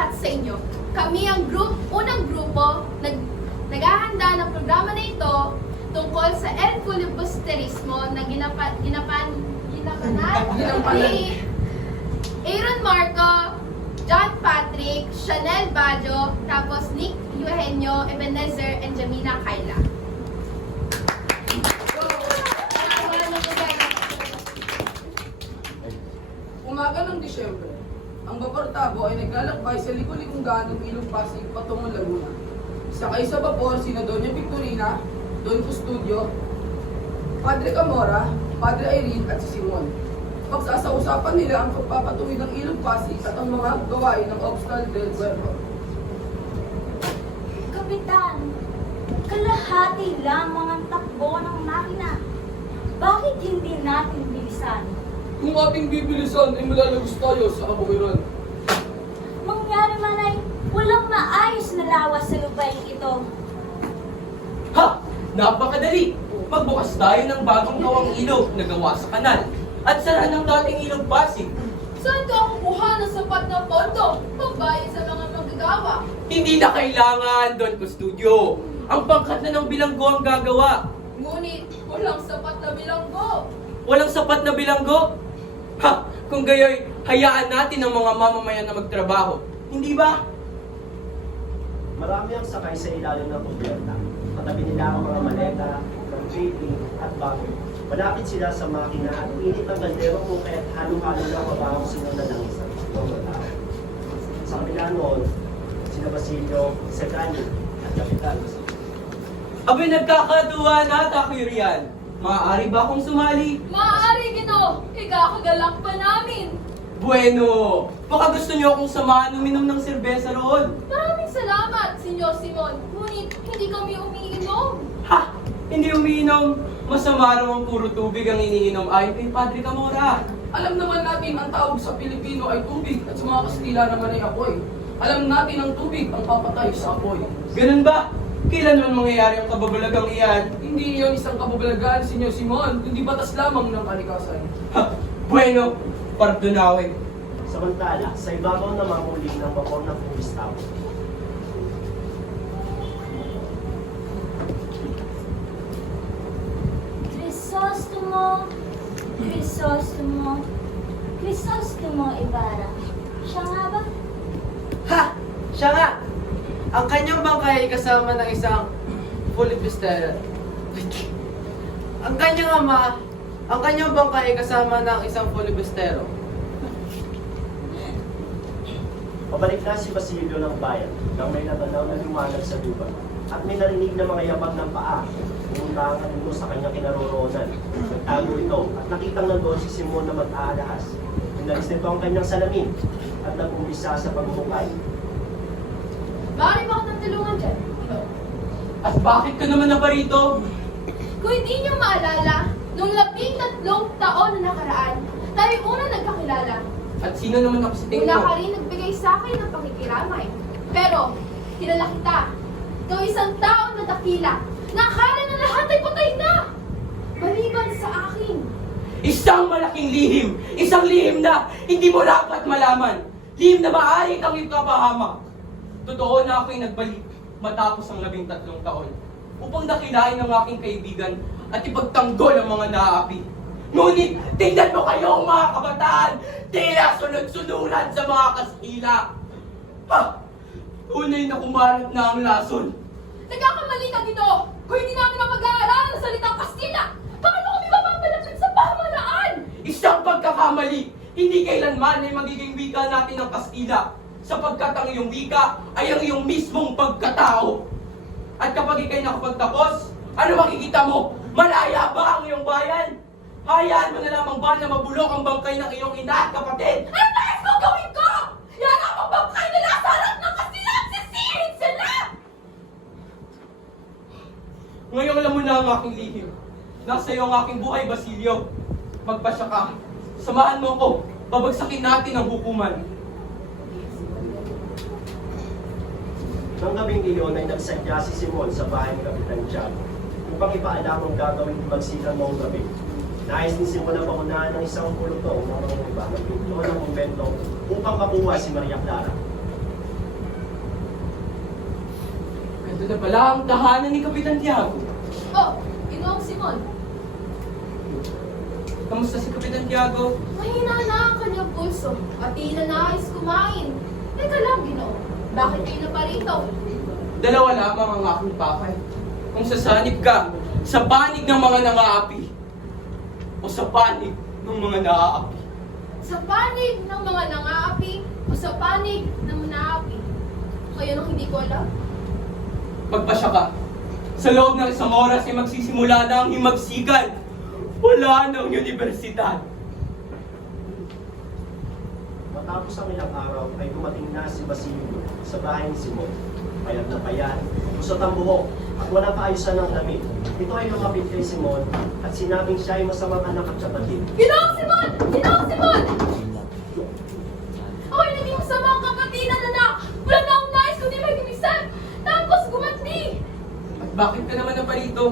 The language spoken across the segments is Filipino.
lahat sa inyo. Kami ang unang grupo naghahanda ng programa na ito tungkol sa El Filibusterismo na ginampanan ni Aaron Marco, John Patrick, Chanel Bajo, tapos Nick Eugenio, Ebenezer, and Jamina Kayla. Umaga ng Disyembre, ang Babartabo ay naglalakbay sa liku-likong daan ng Ilog Pasig patungong Laguna. Sakay sa vapor sina Doña Victorina, Don Custodio, Padre Camora, Padre Irene at si Simon. Pagsasausapan nila ang pagpapatuwid ng Ilog Pasig at ang mga gawain ng Obstal del Puerto. Kapitan, kalahati lamang ang takbo ng makina. Bakit hindi natin bilisan? Kung ating bibilisan ay malalagos tayo sa kabukiran. Mangyari man ay walang maayos na lawas sa lupain ito. Ha! Napakadali! Magbukas tayo ng bagong gawang ilog na gawa sa kanal at sara ng dating ilog Pasig. Saan ka kukuha ng sapat na pondo pambayad sa mga manggagawa? Hindi na kailangan, Don Custodio. Ang pangkat na ng bilanggo ang gagawa. Ngunit walang sapat na bilanggo. Walang sapat na bilanggo? Ha! Kung gayoy, hayaan natin ang mga mamamayan na magtrabaho. Hindi ba? Marami ang sakay sa ilalim ng kumbyerta. Katabi nila ang mga maleta, ng jeepney at bago. Malapit sila sa makina at init ng galdero kung kaya't halo-halo ng mabahong sinong na ng isang mga tao. Sa kabila noon, sina Basilio, Secani at Kapitan. Abay, nagkakatuwa na, Takirian. Maaari ba akong sumali? Maaari, Gino! Ikakagalak pa namin! Bueno! Baka gusto niyo akong samahan uminom ng serbesa roon. Maraming salamat, Senyor Simon. Ngunit hindi kami umiinom. Ha! Hindi umiinom. Masama raw ang puro tubig ang iniinom ayon kay Padre Camora. Alam naman natin ang tawag sa Pilipino ay tubig at sa mga Kastila naman ay apoy. Alam natin ang tubig ang papatay sa apoy. Ganun ba? Kailan man mangyayari ang kababalagang iyan? Hindi iyon isang kababalagan, Senyor Simon, kundi batas lamang ng kalikasan. Ha! Bueno! Pardonawin. Samantala, sa ibabaw na mamuli ng vapor ng Pumistaw. Crisostomo, Crisostomo, Crisostomo Ibarra. Siya nga ba? Ha! Siya nga! Ang kanyang bangkay ay kasama ng isang Filibustero. Ang kanyang bangkay ay kasama ng isang Filibustero. Pabalik na si Basilio ng bayan nang may natanaw na liwanag sa lupa at may narinig na mga yabag ng paa. Pumunta ang kanino sa kanyang kinaroroonan. Nagtago ito at nakitang nandoon si Simon na mag-aalahas. Pinalis nito ang kanyang salamin at nag-umpisa sa pagmumukay. Maaari ba akong tulungan dyan? At bakit ka naman naparito? Kung hindi niyo maalala, nung 13 taon na nakaraan, tayo una nagkakilala. At sino naman ako sa tingin Wala mo? ka rin nagbigay sa akin ng pakikiramay. Pero, kilala kita. Ikaw isang taong na dakila na akala na lahat ay patay na. Maliban sa akin. Isang malaking lihim! Isang lihim na hindi mo dapat malaman! Lihim na maaari kang ipapahamak! Totoo na ako'y nagbalik matapos ang 13 taon upang dakilain ang aking kaibigan at ipagtanggol ang mga naaapi. Ngunit, tingnan mo kayo mga kabataan! Tila sunod-sunuran sa mga Kastila! Ha! Tunay na kumalat na ang lason! Nagkakamali ka dito! Kung hindi namin mapag-aaralan ng salitang Kastila, paano kami mapapalapit sa pamahalaan? Isang pagkakamali! Hindi kailanman ay magiging wika natin ng Kastila sapagkat ang iyong wika ay ang iyong mismong pagkatao. At kapag ikay nakapagtapos, ano makikita mo? Malaya ba ang iyong bayan? Hayaan mo na lamang ba na mabulok ang bangkay ng iyong ina at kapatid? Ano nais mo gawin ko? Yan ang magbangkay nila sa harap ng Kastila at sisihin sila! Ngayon alam mo na ang aking lihim. Nasa iyo ang aking buhay, Basilio. Magpasya ka. Samahan mo ko. Babagsakin natin ang hukuman. Nang gabing iyon ay nagsadya si Simon sa bahay ni Kapitan Tiago upang ipaalam ang gagawin magsikan noong gabi. Nais ni Simon na pangunahan ng isang pulutong ng mga iba magpinto ng kumbento upang makuha si Maria Clara. Ito na pala ang tahanan ni Kapitan Tiago. Oh, Ginoong Simon. Kamusta si Kapitan Tiago? Mahina na ang kanyang pulso at di na nais kumain. Teka lang, Ginoo. Bakit kayo na pa rito? Dalawa lamang ang aking pakay. Kung sasanib ka sa panig ng mga nangaapi o sa panig ng mga naaapi. Sa panig ng mga nangaapi o sa panig ng manaapi? Kaya nung hindi ko alam. Magpasya ka. Sa loob ng isang oras ay magsisimula na ang himagsikan. Wala nang universidad. Matapos ang ilang araw ay dumating na si Basilio sa bahay ni Simon. Payat na payat, kusot ang buhok, at walang kaayusan ng damit. Ito ay lumapit kay Simon at sinabing siya ay masamang anak at kapatid. Ginoong Simon! Ginoong Simon! Ako'y naging masama ang kapatinan, anak! Wala na akong nais kundi magimisan! Tapos gumanti! At bakit ka naman naparito?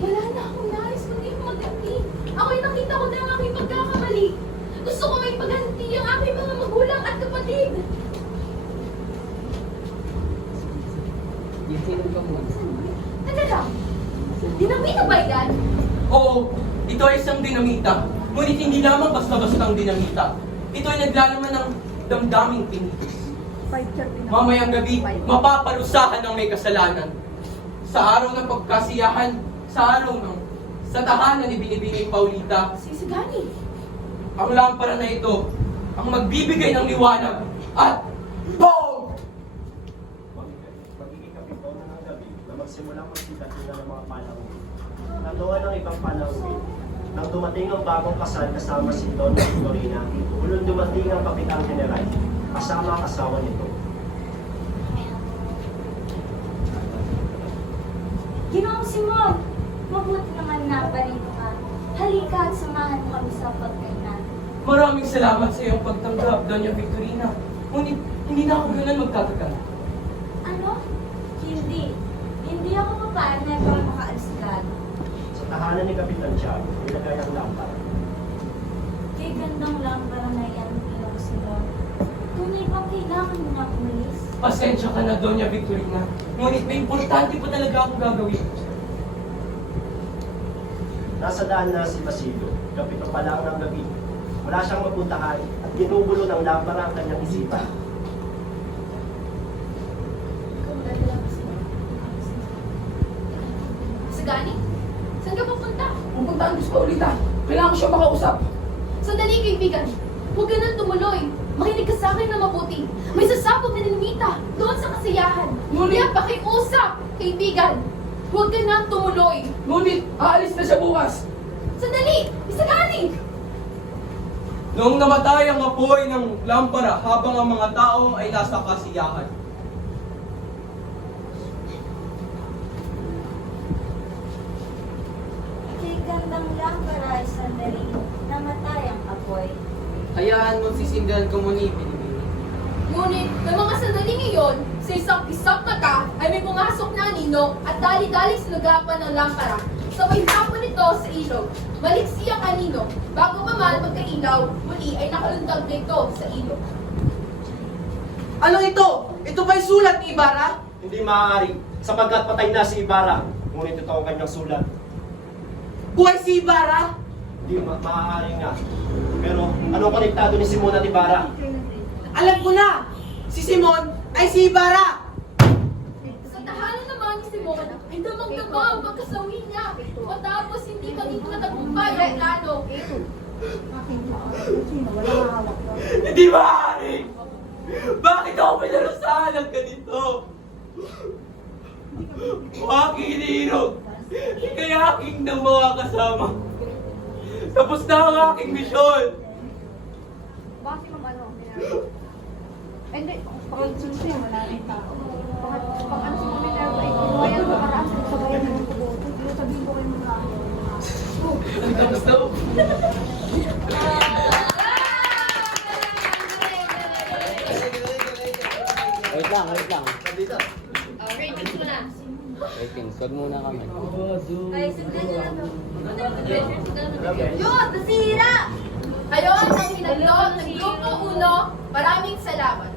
Wala na akong nais kundi maganti. Ako'y nakita ko na ang aking pagkakamali. Gusto ko may pagganti ang aking mga magulang at kapatid. Teka lang, dinamita ba yan? Oo, ito ay isang dinamita. Ngunit hindi lamang basta-bastang dinamita. Ito ay naglalaman ng damdaming pinitis. Mamayang gabi, mapaparusahan ng may kasalanan. Sa araw ng pagkasiyahan, sa tahanan ni Binibini Paulita, Sisigani. ang lampara na ito ang magbibigay ng liwanag at BOOM! Magiging kapitbaw na ng gabi na magsimulang magsigat na ng mga panahon. Nagawa ng ibang panahon. Nang dumating ang bagong kasal kasama si Don Victorina, ulong dumating ang Kapitang General, kasama ang asawa nito. Ginoong Simon, mabuti naman na parito ka. Halika at samahan mo kami sa pagkainan. Maraming salamat sa iyong pagtanggap, Doña Victorina. Ngunit hindi na ako ganun magtatagal. Ano? Hindi. Hindi ako mapayag para makaalis agad. Sa tahanan ni Kapitan Tiago, nilagay ang lampara. Kay gandang lang para na yan, Ginoong Simon. Tunay bang kailangan mo na umalis? Pasensya ka na, Doña Victorina. Ngunit may importante pa talaga akong gagawin. Nasa daan na si Basilio, kapito pa lang ng gabi. Wala siyang mapuntahan at ginugulo ng lampara ang kanyang isipan. Sisigani? Saan ka pupunta? Pupuntaan ko sa Paulita. Kailangan ko siya makausap. Sandali, kaibigan. Huwag ka nang tumuloy. Makinig ka sa akin na mabuti. May sasabog na dinamita doon sa kasiyahan. Ngunit pakiusap, kaibigan. Huwag ka nang tumuloy. Ngunit, aalis na siya bukas. Sandali! Isagani! Noong namatay ang apoy ng lampara habang ang mga tao ay nasa kasiyahan. Kay gandang lang para ay sandali, namatay ang apoy. Hayaan mo sisindihan ko muna Binibini. Ngunit, ng mga sandaling iyon, sa isang isang mata ay may pumasok na anino at dali-dali sinugapan ng lampara. Sabay hapon nito sa ilog. Maliksi ang anino. Bago pa man magkailaw, muli ay nakalundag na ito sa ilog. Ano ito? Ito ba'y sulat ni Ibarra? Hindi maaari, sapagkat patay na si Ibarra. Ngunit ito ang kanyang sulat. Buhay si Ibarra? Hindi maaari nga. Pero anong konektado ni Simon at Ibarra? Alam ko na! Si Simon ay si Ibarra! Sa tahanan naman ni Simon, ay damang-dama ang pagkasawi niya. Matapos hindi maging matagumpay ang plano. Hindi maaari! Bakit ako pinarusahan ng ganito? Aking iniirog, kaya aking ng mga kasama. Tapos na ang aking misyon. Bakit ma'am ano? Hindi, pag-sunsin, wala rin tao. Pag ano si Mami Nerva, kaya ko paraan sa bayan ng tubo. Sabihin ko kayo mga Tapos na. Wait lang. Ratings mo na. Ratings, wag muna kami. Ay, sundan niyo na to. Yun, nasira! Kayo ang hinagdog ng Grupo 1. Maraming salamat.